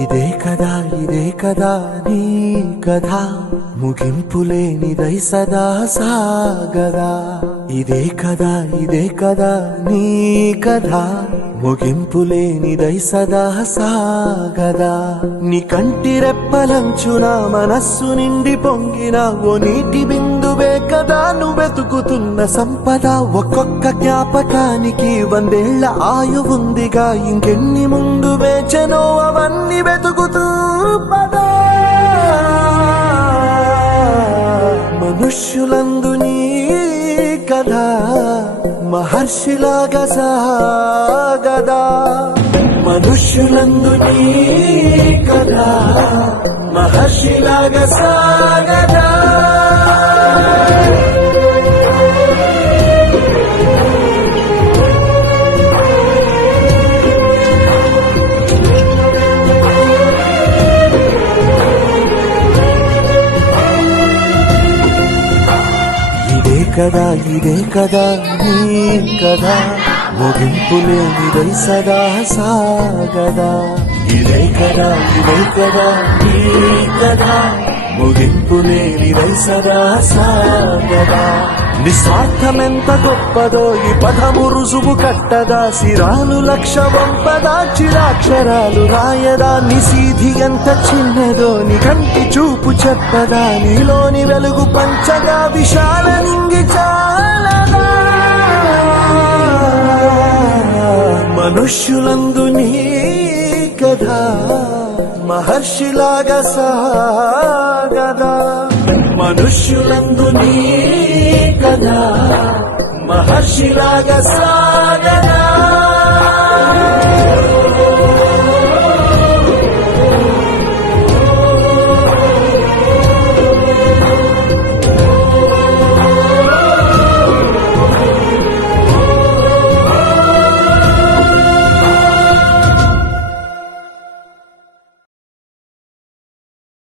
ఇదే కదా నీ కథ ముగింపులేనిదై సదా సాగదా ఇదే కదా నీ కథ ముగింపులేనిదై సదా సాగదా నీ కంటి రెప్పలంచున మనస్సు నిండి పొంగిన ఓ నీటి బిందువే కదా నువ్వెతుకుతున్న సంపద ఒక్కొక్క జ్ఞాపకానికి 100 ఏళ్ల ఆయువుందిగా ఇంకెన్ని ముందు వేచనో అవన్నీ వెతుకుతూ పదా మనుష్యులందు నీ కథ మహర్షిలాగా సాగదా మనుష్యులందు నీ కథ మహర్షిలాగా సాగదా ఇదే కదా నీ కథ ముగింపులేనిదై సదా సాగదా ఇదే కదా నీ కథ ముగింపులేనిదై సదా సాగదా నిస్వార్థమెంత గొప్పదో ఈ పదము రుజువు కట్టదా సిరాలు లక్ష వంపదా చిరాక్షరాలు రాయదా నిసీధి ఎంత చిన్నదో నీ కంటి చూపు చెప్పదా నీలోని వెలుగు పంచగా విశాల నింగి చాలదా మనుష్యులందు నీ కథ మహర్షిలాగా సాగదా మనుష్యులందు నీ కథ మహర్షిలాగా సాగదా